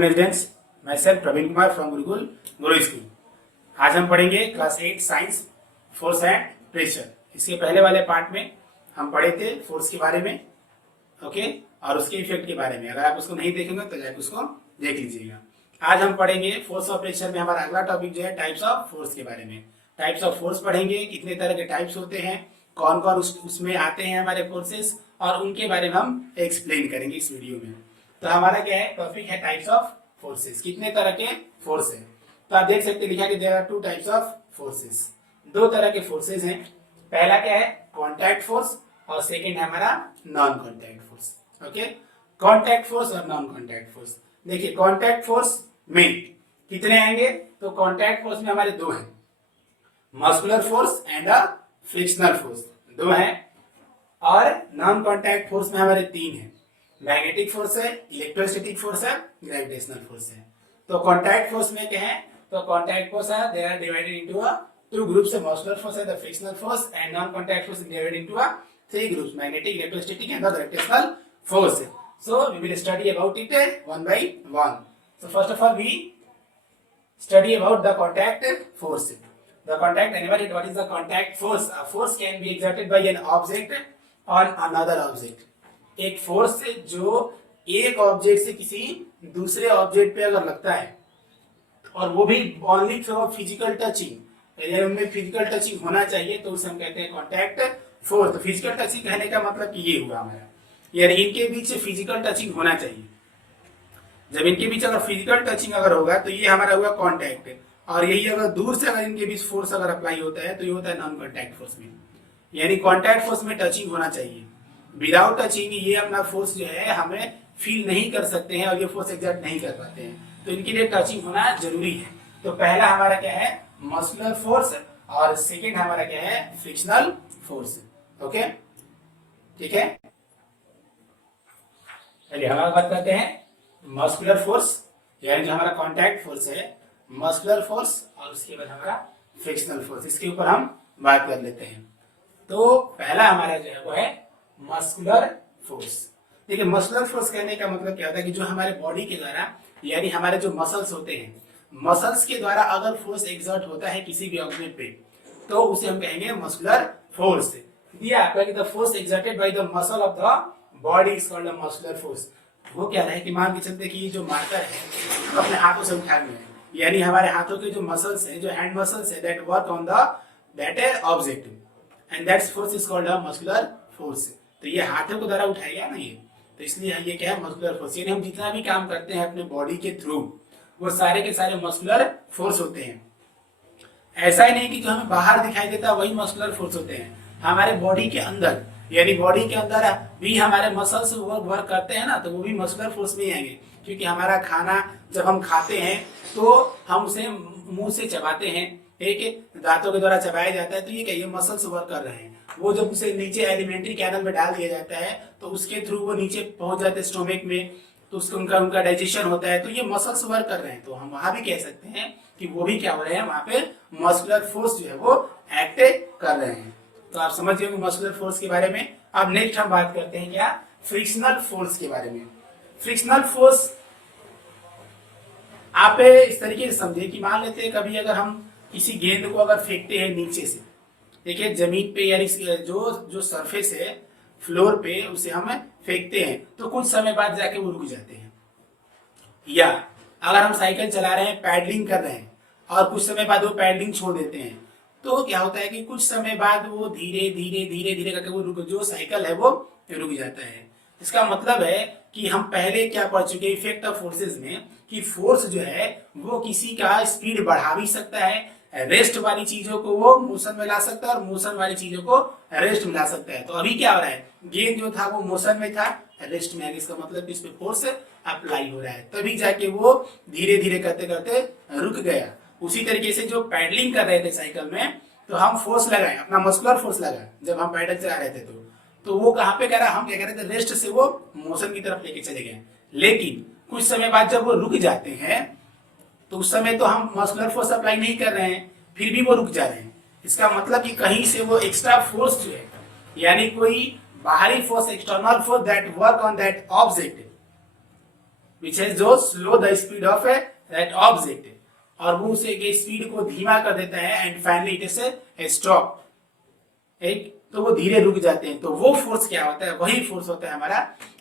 Good residents, मैं sir Praveen Kumar from Gurukul Guru school. आज हम पढ़ेंगे class 8 science force and pressure. इसके पहले वाले पार्ट में हम पढ़े थे फोर्स के बारे में, ओके, और उसके इफेक्ट के बारे में। अगर आप उसको नहीं देखेंगे तो जाके उसको देख लीजिएगा। आज हम पढ़ेंगे फोर्स और प्रेशर में हमारा अगला टॉपिक जो है टाइप्स ऑफ फोर्स के बारे में। टाइप्स ऑफ फोर्स पढ़ेंगे, कितने तरह के टाइप्स होते हैं, कौन कौन उसमें आते हैं हमारे फोर्सेस, और उनके बारे में हम एक्सप्लेन करेंगे इस वीडियो में। तो हमारा क्या है, टॉपिक है टाइप्स ऑफ फोर्सेस। कितने तरह के फोर्स है, तो आप देख सकते हैं लिखा कि there are two types of forces. दो तरह के फोर्सेस हैं। पहला क्या है, कांटेक्ट फोर्स, और सेकंड है हमारा non contact force. Okay, contact force और नॉन कांटेक्ट फोर्स। देखिए कांटेक्ट फोर्स में कितने आएंगे, तो कांटेक्ट फोर्स में हमारे दो हैं, muscular force and a frictional force, दो हैं। और नॉन कांटेक्ट फोर्स में हमारे तीन हैं, मैग्नेटिक फोर्स है, इलेक्ट्रोस्टैटिक फोर्स है, ग्रेविटेशनल फोर्स है। तो कांटेक्ट फोर्स में क्या है, तो कांटेक्ट फोर्स है they are divided into two groups, muscular force है the frictional force, and non contact force divided into three groups, magnetic, electrostatic and the gravitational force. So we will study about it one by one. So first of all we study about the contact force. The contact, anybody what is the contact force? A force can be exerted by an object on another object. एक force जो एक object से किसी दूसरे object पे अगर लगता है, और वो भी ओनली थ्रू फिजिकल टचिंग, यानी उनमें फिजिकल टचिंग होना चाहिए, तो उसे हम कहते हैं कॉन्टैक्ट फोर्स। तो फिजिकल टचिंग कहने का मतलब कि ये हुआ हमारा, यानी इनके बीच फिजिकल टचिंग होना चाहिए। जब इनके बीच अगर फिजिकल टचिंग अगर होगा तो ये हमारा हुआ कॉन्टैक्ट, और यही अगर दूर से अगर इनके बीच फोर्स अगर अप्लाई होता है तो ये होता है नॉन कॉन्टैक्ट फोर्स में। यानी कॉन्टैक्ट फोर्स में टचिंग होना चाहिए, विदाउट टचिंग ये अपना फोर्स जो है हमें फील नहीं कर सकते हैं और ये फोर्स एग्जर्ट नहीं कर पाते हैं। तो इनके लिए टचिंग होना जरूरी है। तो पहला हमारा क्या है, मस्कुलर फोर्स, और सेकेंड हमारा क्या है, फ्रिक्शनल फोर्स। ओके, ठीक है। चलिए हमारा बात करते हैं मस्कुलर फोर्स, यानी जो हमारा कांटेक्ट फोर्स है, मस्कुलर फोर्स, और उसके बाद हमारा फ्रिक्शनल फोर्स। इसके ऊपर हम बात कर लेते हैं। तो पहला हमारा जो है वो है मस्कुलर फोर्स। देखिए मस्कुलर फोर्स कहने का मतलब क्या होता है कि जो हमारे बॉडी के द्वारा, यानी हमारे जो मसल्स होते हैं, मसल्स के द्वारा अगर फोर्स एक्सर्ट होता है किसी भी ऑब्जेक्ट पे, तो उसे हम कहेंगे मस्कुलर फोर्स। दिया आपका कि the force exerted by the muscle of the body is called muscular force. वो क्या है कि मान के चलते कि जो मार्कर है अपने हाथों से उठाए हुए हैं, यानी हमारे हाथों के जो मसल्स हैं, जो हैंड मसल्स है, that work on the that object, and that's force is called a muscular force. तो ये हाथों के द्वारा उठाएगा ना ये, तो इसलिए ये क्या है, मस्कुलर फोर्स। यानी हम जितना भी काम करते हैं अपने बॉडी के थ्रू, वो सारे के सारे मस्कुलर फोर्स होते हैं। ऐसा ही नहीं कि जो हमें बाहर दिखाई देता वही मस्कुलर फोर्स होते हैं, हमारे बॉडी के अंदर, यानी बॉडी के अंदर भी हमारे मसल्स वर्क करते हैं ना, तो वो भी मस्कुलर फोर्स में ही आएंगे। क्योंकि हमारा खाना जब हम खाते हैं तो हम उसे मुंह से चबाते हैं, ठीक है, दांतों के द्वारा चबाया जाता है, तो ये क्या, ये मसल्स वर्क कर रहे हैं। वो जब उसे नीचे एलिमेंट्री कैनल में डाल दिया जाता है तो उसके थ्रू वो नीचे पहुंच जाते हैं स्टोमक में, तो उसको उनका डाइजेशन होता है, तो ये मसल्स वर्क कर रहे हैं। तो हम वहां भी कह सकते हैं कि वो भी क्या हो रहे हैं, वहां पे मस्कुलर फोर्स जो है वो एक्ट कर रहे हैं। तो आप समझ गए मस्कुलर फोर्स के बारे में। अब नेक्स्ट हम बात करते हैं क्या, फ्रिक्शनल फोर्स के बारे में। फ्रिक्शनल फोर्स आप इस तरीके से समझे कि मान लेते हैं कभी अगर हम किसी गेंद को अगर फेंकते हैं नीचे से, देखिए जमीन पे, यानी जो सरफेस है फ्लोर पे, उसे हम फेंकते हैं, तो कुछ समय बाद जाके वो रुक जाते हैं। या अगर हम साइकिल चला रहे हैं, पैडलिंग कर रहे हैं, और कुछ समय बाद वो पैडलिंग छोड़ देते हैं, तो क्या होता है कि कुछ समय बाद वो धीरे धीरे धीरे धीरे करके वो जो साइकिल है वो रुक जाता है। इसका मतलब है कि हम पहले क्या पढ़ चुके हैं इफेक्ट ऑफ फोर्सेस में, कि फोर्स जो है वो किसी का स्पीड बढ़ा भी सकता है, रेस्ट वाली चीजों को वो मोशन में ला सकता है, और मोशन वाली चीजों को रेस्ट में ला सकता है। तो अभी क्या हो रहा है, गेंद जो था वो मोशन में था, रेस्ट में है, इसका मतलब कि इस पे फोर्स अप्लाई हो रहा है, तभी जाके वो धीरे धीरे करते करते रुक गया। उसी तरीके से जो पैडलिंग कर रहे थे साइकिल में, तो हम फोर्स लगाए, अपना मस्कुलर फोर्स लगाए जब हम पैडल चला रहे थे, तो वो कहाँ पे कह रहा, हम क्या कह रहे थे, रेस्ट से वो मोशन की तरफ लेके चले गए। लेकिन कुछ समय बाद जब वो रुक जाते हैं, तो उस समय तो हम मस्कुलर फोर्स अप्लाई नहीं कर रहे हैं, फिर भी वो रुक जा रहे हैं। इसका मतलब कि कहीं से वो एक्स्ट्रा फोर्स जो है, यानी कोई बाहरी force, external force that work on that object, which है जो slow the speed of that object, और वो उसे के स्पीड को धीमा कर देता है and finally it is stop, एक तो वो धीरे रुक जाते हैं। तो वो फोर्स क्या होता है, वही फोर्स होता है हमारा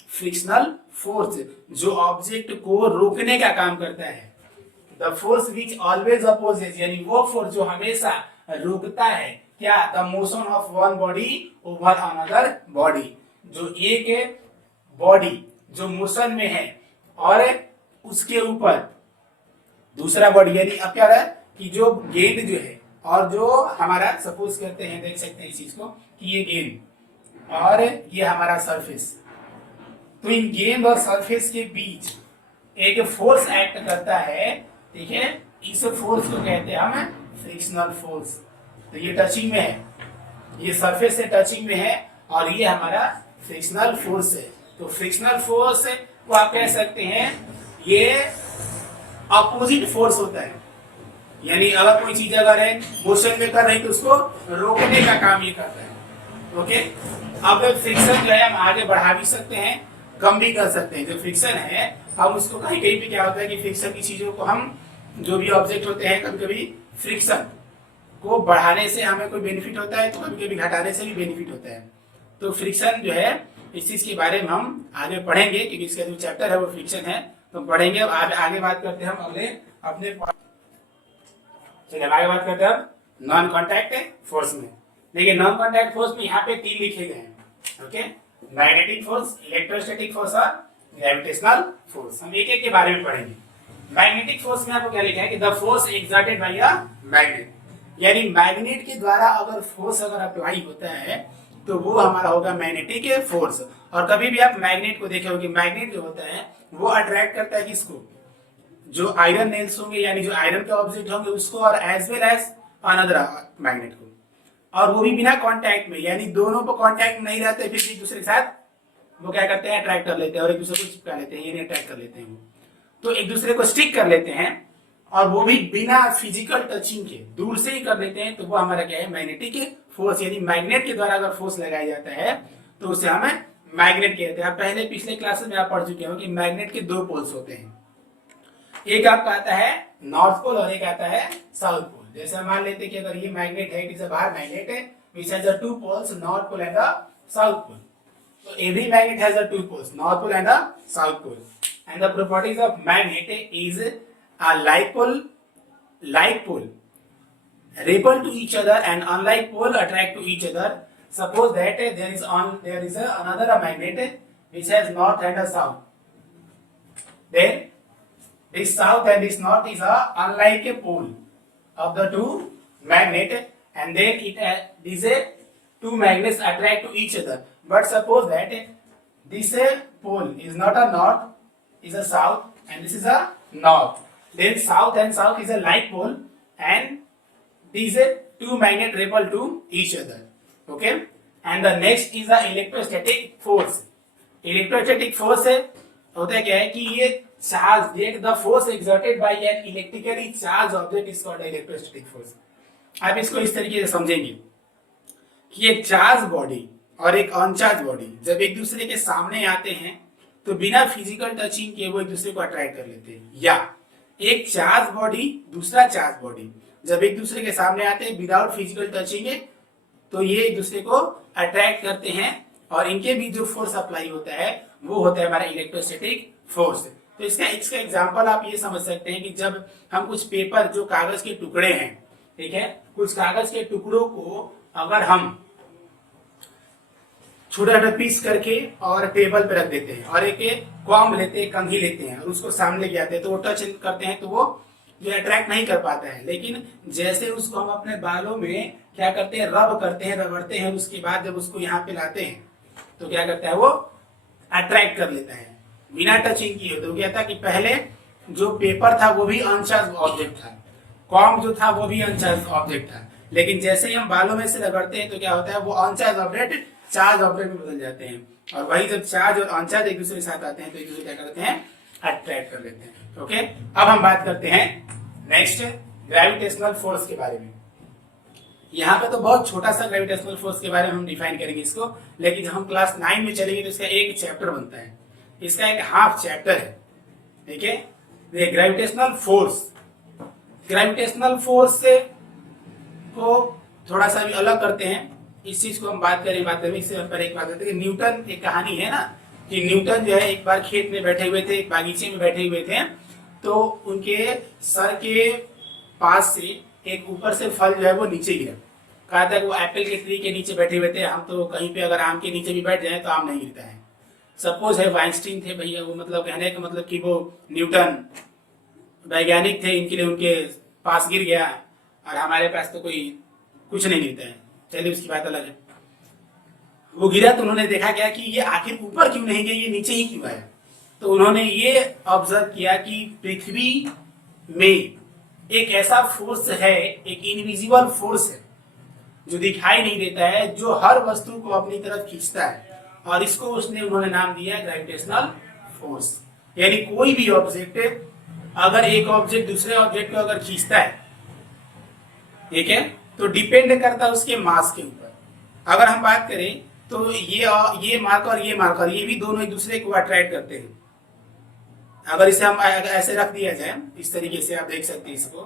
फ्रिक्शनल फोर्स, जो ऑब्जेक्ट को रोकने का काम करता है। The force which always opposes, यानी वो फोर्स जो हमेशा रोकता है क्या, the motion of one body over another body, जो एक बॉडी जो मोशन में है और उसके ऊपर दूसरा बॉडी, यानी अब क्या रहा है कि जो गेंद जो है और जो हमारा सपोज करते हैं, देख सकते हैं इस चीज को कि ये गेंद और ये हमारा सरफेस, तो इन गेंद और सरफेस के बीच एक फोर्स एक्ट करता है, ठीक है। इस फोर्स को कहते हैं हम फ्रिक्शनल फोर्स। तो ये टचिंग में है, ये सरफेस से टचिंग में है और ये हमारा फ्रिक्शनल फोर्स है। तो फ्रिक्शनल फोर्स को आप कह सकते हैं ये अपोजिट फोर्स होता है, यानी अगर कोई चीज अगर है मोशन में कर रही तो उसको रोकने का काम ये करता है। ओके, अब फ्रिक्शन जो है हम आगे बढ़ा भी सकते हैं, कम भी कर सकते हैं। जो फ्रिक्शन है हम उसको कहीं कहीं पे क्या होता है कि फ्रिक्शन की चीजों को हम जो भी ऑब्जेक्ट होते हैं कभी कभी फ्रिक्शन को बढ़ाने से हमें कोई बेनिफिट होता है, तो कभी कभी घटाने से भी बेनिफिट होता है। तो फ्रिक्शन जो है इस चीज के बारे में हम आगे पढ़ेंगे, क्योंकि इसका जो चैप्टर है वो फ्रिक्शन है, तो पढ़ेंगे। आगे बात करते हैं हम अगले अपने, चलिए आगे बात करते हैं अब नॉन कॉन्टैक्ट फोर्स में। देखिए नॉन कॉन्टैक्ट फोर्स में यहाँ पे 3 लिखे गए हैं। Okay, magnetic force, electrostatic force और ग्रेविटेशनल फोर्स। हम एक एक के बारे में पढ़ेंगे। मैग्नेटिक फोर्स में आपको क्या लिखा है कि the force exerted by a magnet, यानी मैग्नेट के द्वारा अगर फोर्स अगर अप्लाई होता है तो वो हमारा होगा मैग्नेटिक फोर्स। और कभी भी आप मैग्नेट को देखे होंगे, मैग्नेट जो होता है वो अट्रैक्ट करता है किसको, जो आयरन नेल्स होंगे, यानी जो आयरन के ऑब्जेक्ट होंगे उसको, और as well as another magnet को, और वो भी बिना कांटेक्ट में, यानी दोनों को कांटेक्ट नहीं रहते, फिर भी एक दूसरे के साथ वो क्या करते हैं, अट्रैक्ट कर लेते हैं और एक दूसरे को चिपका लेते हैं, यानी अट्रैक्ट कर लेते हैं वो, तो एक दूसरे को स्टिक कर लेते हैं, और वो भी बिना फिजिकल टचिंग के दूर से ही कर लेते हैं। तो वो हमारा क्या है, मैग्नेटिक फोर्स, यानी मैग्नेट के द्वारा अगर फोर्स लगाया जाता है तो उसे हमें मैग्नेट कहते हैं। पहले पिछले क्लासेस में आप पढ़ चुके हो कि मैग्नेट के 2 पोल्स होते हैं, एक आपका आता है नॉर्थ पोल और एक आता है साउथ पोल। जैसे मान लेते हैं कि अगर ये मैग्नेट है, it is a bar magnet है which has the 2 poles, north pole and the south pole. So every magnet has the 2 poles, north pole and the south pole. And the properties of magnet is a like pole repel to each other and unlike pole attract to each other. Suppose that there is another magnet which has north and a south. Then this south and this north is a unlike a pole of the 2 magnet, and then these 2 magnets attract to each other. But suppose that this pole is not a north, is a south, and this is a north. Then south and south is a like pole, and these 2 magnets repel to each other. Okay, and the next is the electrostatic force. Electrostatic force होता है क्या है कि ये charge, the force exerted by an electrically charged object is called electrostatic force. आप इसको इस तरीके से समझेंगे कि एक चार्ज बॉडी और एक अनचार्ज बॉडी जब एक दूसरे के सामने आते हैं तो बिना फिजिकल टचिंग के वो एक दूसरे को अट्रैक्ट कर लेते हैं, या एक चार्ज बॉडी दूसरा चार्ज बॉडी जब एक दूसरे के सामने आते हैं विदाउट फिजिकल टचिंग तो ये एक दूसरे को अट्रैक्ट करते हैं, और इनके बीच जो फोर्स अप्लाई होता है वो होता है हमारा इलेक्ट्रोस्टैटिक फोर्स। तो इसका एग्जांपल आप ये समझ सकते हैं कि जब हम कुछ पेपर, जो कागज के टुकड़े हैं, ठीक है, कुछ कागज के टुकड़ों को अगर हम छोटा छोटा पीस करके और टेबल पे रख देते हैं और एक कॉम्ब लेते हैं, कंघी लेते हैं और उसको सामने ले आते हैं तो वो टच करते हैं तो वो जो अट्रैक्ट नहीं कर पाता है। लेकिन जैसे उसको हम अपने बालों में क्या करते हैं, रब करते हैं, रगड़ते हैं, उसके बाद जब उसको यहाँ पे लाते हैं तो क्या करता है, वो अट्रैक्ट कर लेता है बिना टचिंग किए। तो क्या था कि पहले जो पेपर था वो भी अनचार्ज ऑब्जेक्ट था, कॉम्ब जो था वो भी अनचार्ज ऑब्जेक्ट था, लेकिन जैसे ही हम बालों में से रगड़ते हैं तो क्या होता है, वो अनचार्ज ऑब्जेक्ट चार्ज ऑब्जेक्ट में बदल जाते हैं, और वही जब चार्ज और अनचार्ज एक दूसरे के साथ आते हैं तो एक दूसरे क्या करते हैं, अट्रैक्ट कर लेते हैं। ओके, अब हम बात करते हैं नेक्स्ट ग्रेविटेशनल फोर्स के बारे में। यहाँ पे तो बहुत छोटा सा ग्रेविटेशनल फोर्स के बारे में हम डिफाइन करेंगे इसको, लेकिन जब हम क्लास 9 में चलेंगे तो इसका एक चैप्टर बनता है, इसका एक हाफ चैप्टर है, ठीक है। ये ग्रेविटेशनल फोर्स, ग्रेविटेशनल फोर्स से को थोड़ा सा भी अलग करते हैं। इस चीज को हम बात करें इससे पर एक बात करते हैं कि न्यूटन, एक कहानी है ना कि न्यूटन जो है एक बार खेत में बैठे हुए थे, एक बागीचे में बैठे हुए थे, तो उनके सर के पास से एक ऊपर से फल जो है वो नीचे गिरा। कहा था कि वो एप्पल के ट्री के नीचे बैठे हुए थे, हम तो कहीं पे अगर आम के नीचे भी बैठ जाए तो आम नहीं गिरता है। सपोज है वाइंस्टीन थे भैया, वो मतलब कहने का मतलब कि वो न्यूटन वैज्ञानिक थे, इनके लिए उनके पास गिर गया और हमारे पास तो कोई कुछ नहीं गिरता है। चलिए उसकी बात अलग है। वो गिरा तो उन्होंने देखा क्या कि ये आखिर ऊपर क्यों नहीं गया, ये नीचे ही क्यों आया। तो उन्होंने ये ऑब्जर्व किया कि पृथ्वी में एक ऐसा फोर्स है, एक इनविजिबल फोर्स है जो दिखाई नहीं देता है, जो हर वस्तु को अपनी तरफ खींचता है, और इसको उन्होंने नाम दिया है ग्रेविटेशनल फोर्स। यानी कोई भी ऑब्जेक्ट, अगर एक ऑब्जेक्ट दूसरे ऑब्जेक्ट को अगर खींचता है, ठीक है, तो डिपेंड करता है उसके मास के ऊपर। अगर हम बात करें तो ये मार्कर, ये भी दोनों एक दूसरे को अट्रैक्ट करते हैं। अगर इसे हम ऐसे रख दिया जाए, इस तरीके से आप देख सकते हैं इसको,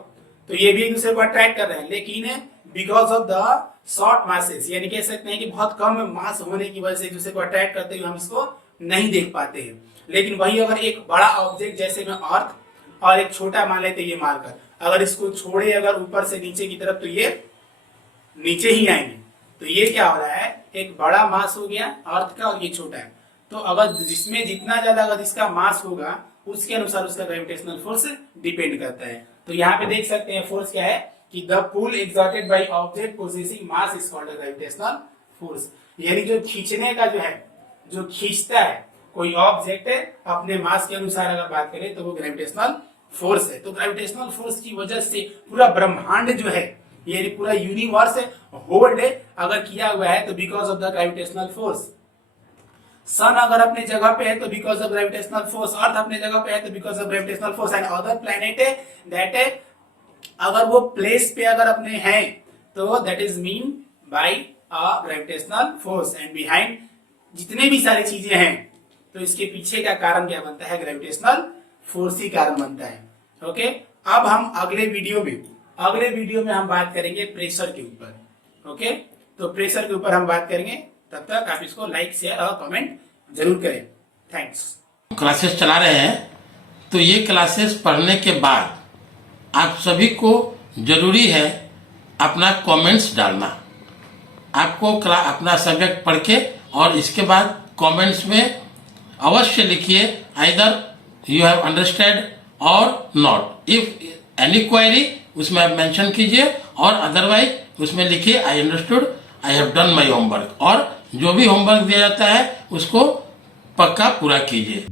तो ये भी एक दूसरे को अट्रैक्ट कर रहे हैं, लेकिन because of the short masses, यानी कह सकते हैं कि बहुत कम मास होने की वजह से एक दूसरे को अट्रैक्ट करते हुए हम इसको नहीं देख पाते हैं। लेकिन वही अगर एक बड़ा ऑब्जेक्ट जैसे में अर्थ और एक छोटा मान लेते ये मार्कर, अगर इसको छोड़े अगर ऊपर से नीचे की तरफ, तो ये नीचे ही आएंगे। तो ये क्या हो रहा है, एक बड़ा मास हो गया अर्थ का और ये छोटा है। तो अगर जिसमें जितना ज्यादा अगर इसका मास होगा उसके अनुसार उसका ग्रेविटेशनल फोर्स डिपेंड करता है। तो यहाँ पे देख सकते हैं फोर्स क्या है कि the pull exerted by object possessing mass is called gravitational force. यानी जो खींचने का जो है, जो खींचता है कोई ऑब्जेक्ट अपने मास के अनुसार अगर बात करें तो वो ग्रेविटेशनल फोर्स है। तो ग्रेविटेशनल फोर्स की वजह से पूरा ब्रह्मांड जो है, ये पूरा यूनिवर्स होल्ड अगर किया हुआ है तो because of the gravitational force. Sun अगर अपने जगह पे है तो because of gravitational force, earth अपने जगह पे है तो because of gravitational force, and other planet that अगर वो प्लेस पे अगर अपने हैं तो that is mean by a gravitational force. And behind जितने भी सारी चीजें हैं तो इसके पीछे का कारण क्या बनता है, ग्रेविटेशनल फोर्स ही कारण बनता है। ओके, अब हम अगले वीडियो में हम बात करेंगे प्रेशर के ऊपर। ओके, तो प्रेशर के ऊपर हम बात करेंगे, तब तक आप इसको लाइक शेयर और कमेंट जरूर करें। थैंक्स। क्लासेस चला रहे हैं, तो ये क्लासेस पढ़ने के बाद आप सभी को जरूरी है अपना कमेंट्स डालना। आपको अपना सब्जेक्ट पढ़ के और इसके बाद कमेंट्स में अवश्य लिखिए आइदर यू हैव अंडरस्टैंड और नॉट। इफ एनी क्वेरी उसमें आप मेंशन कीजिए, और अदरवाइज उसमें लिखिए I understood, I have done my homework. और जो भी होमवर्क दिया जाता है उसको पक्का पूरा कीजिए।